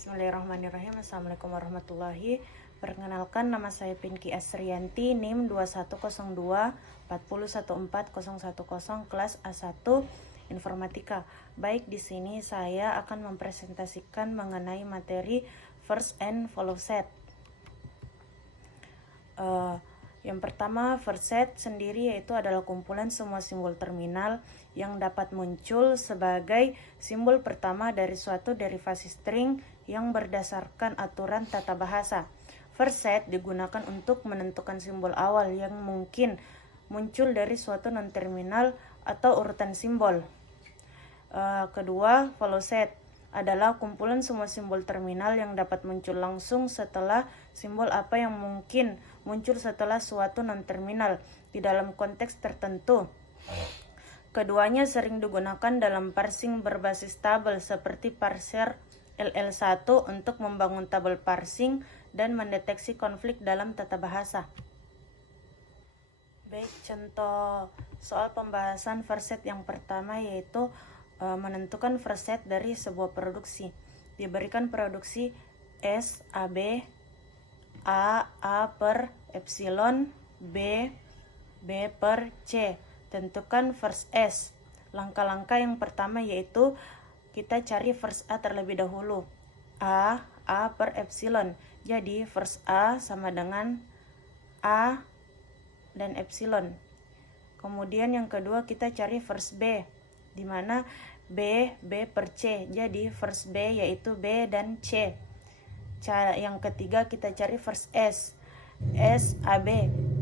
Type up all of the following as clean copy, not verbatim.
Bismillahirrahmanirrahim. Assalamualaikum warahmatullahi. Perkenalkan, nama saya Pinky Asrianti, NIM 2102 4014010 kelas A1 Informatika. Baik, di sini saya akan mempresentasikan mengenai materi first and follow set. Yang pertama, first set sendiri yaitu adalah kumpulan semua simbol terminal yang dapat muncul sebagai simbol pertama dari suatu derivasi string yang berdasarkan aturan tata bahasa. First set digunakan untuk menentukan simbol awal yang mungkin muncul dari suatu non-terminal atau urutan simbol. Kedua, follow set adalah kumpulan semua simbol terminal yang dapat muncul langsung setelah simbol apa yang mungkin muncul setelah suatu non-terminal di dalam konteks tertentu. Keduanya sering digunakan dalam parsing berbasis tabel seperti parser LL1 untuk membangun tabel parsing dan mendeteksi konflik dalam tata bahasa. Baik, contoh soal pembahasan first set yang pertama yaitu menentukan first set dari sebuah produksi. Diberikan produksi S, AB, A per epsilon, B per C. Tentukan first S. Langkah-langkah yang pertama yaitu kita cari first A terlebih dahulu. A per epsilon. Jadi first A sama dengan A dan epsilon. Kemudian yang kedua kita cari first B, di mana B per C. Jadi first B yaitu B dan C. Yang ketiga kita cari first S AB.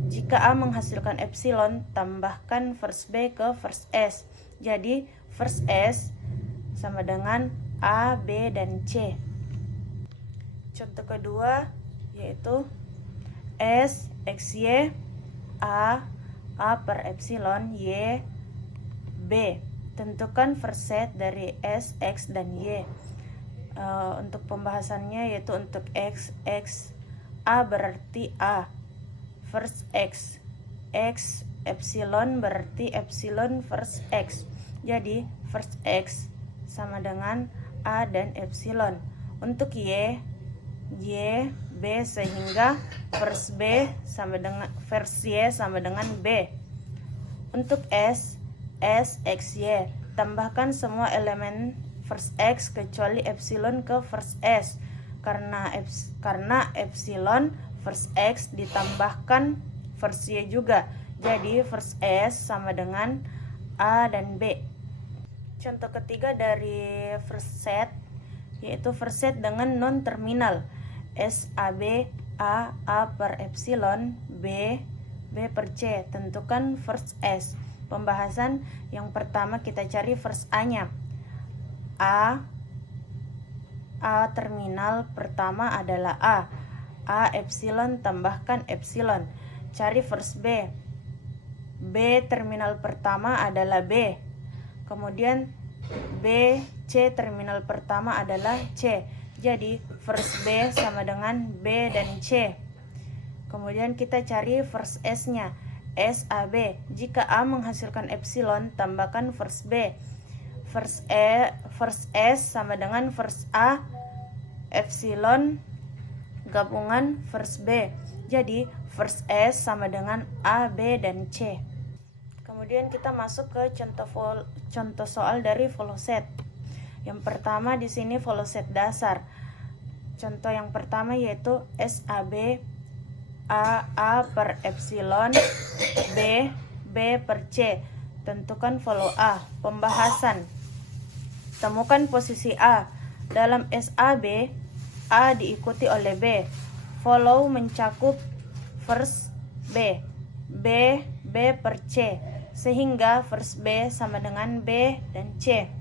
Jika A menghasilkan epsilon, tambahkan first B ke first S. Jadi first S sama dengan A, B, dan C. Contoh kedua yaitu S XY A per epsilon, Y, B. Tentukan first set dari S, X, dan Y. Untuk pembahasannya yaitu untuk X A berarti A, first X epsilon berarti epsilon first X. Jadi first X sama dengan A dan epsilon. Untuk Y B, sehingga first B sama dengan first Y sama dengan B. Untuk S X Y, tambahkan semua elemen first X kecuali epsilon ke first S, karena epsilon first X ditambahkan first Y juga. Jadi first S sama dengan A dan B. Contoh ketiga dari first set yaitu first set dengan non-terminal. S AB A per epsilon, B per C. Tentukan first S. Pembahasan yang pertama kita cari first A-nya. A terminal pertama adalah A epsilon tambahkan epsilon. Cari first B terminal pertama adalah B. Kemudian B C terminal pertama adalah C. Jadi first B sama dengan B dan C. Kemudian kita cari first S-nya. S AB. Jika A menghasilkan epsilon, tambahkan first B. First S sama dengan first A epsilon gabungan first B. Jadi first S sama dengan A, B, dan C. Kemudian kita masuk ke contoh soal dari follow set. Yang pertama di sini follow set dasar. Contoh yang pertama yaitu SAB A per epsilon, B per C. Tentukan follow A. Pembahasan. Temukan posisi A. Dalam SAB, A diikuti oleh B. Follow mencakup first B per C, sehingga first B sama dengan B dan C.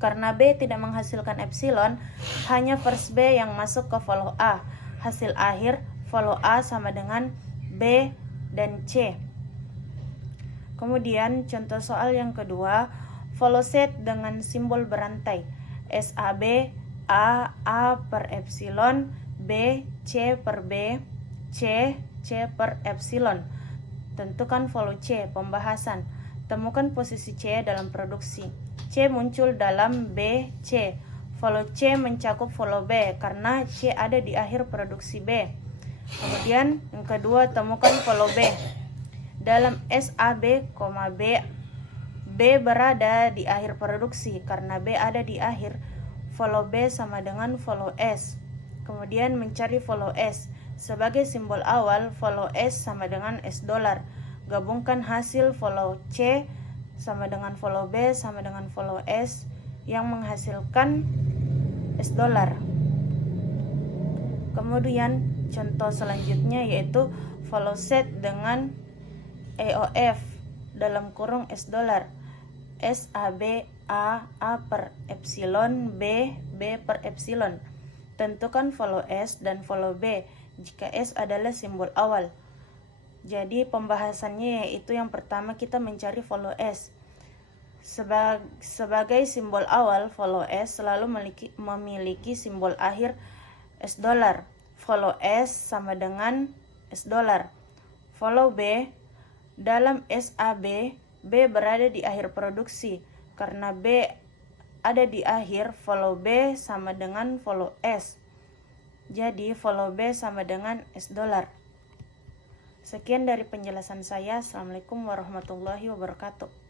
Karena B tidak menghasilkan epsilon, hanya first B yang masuk ke follow A. Hasil akhir follow A sama dengan B dan C. Kemudian contoh soal yang kedua, follow set dengan simbol berantai. SAB A per epsilon, B C per B, C per epsilon. Tentukan follow C. Pembahasan. Temukan posisi C dalam produksi. C muncul dalam B, C. follow C mencakup follow B karena C ada di akhir produksi B. Kemudian yang kedua, temukan follow B. Dalam SAB, B berada di akhir produksi. Karena B ada di akhir, follow B sama dengan follow S. Kemudian mencari follow S. Sebagai simbol awal, follow S sama dengan $. Gabungkan hasil follow C sama dengan follow B sama dengan follow S yang menghasilkan $. Kemudian contoh selanjutnya yaitu follow set dengan EOF dalam kurung $. SAB A per epsilon B per epsilon. Tentukan follow S dan follow B jika S adalah simbol awal. Jadi pembahasannya yaitu yang pertama kita mencari follow S. Sebagai simbol awal, follow S selalu memiliki simbol akhir $. Follow S sama dengan $. Follow B. Dalam SAB, B berada di akhir produksi. Karena B ada di akhir, follow B sama dengan follow S. Jadi follow B sama dengan $. Sekian dari penjelasan saya. Assalamualaikum warahmatullahi wabarakatuh.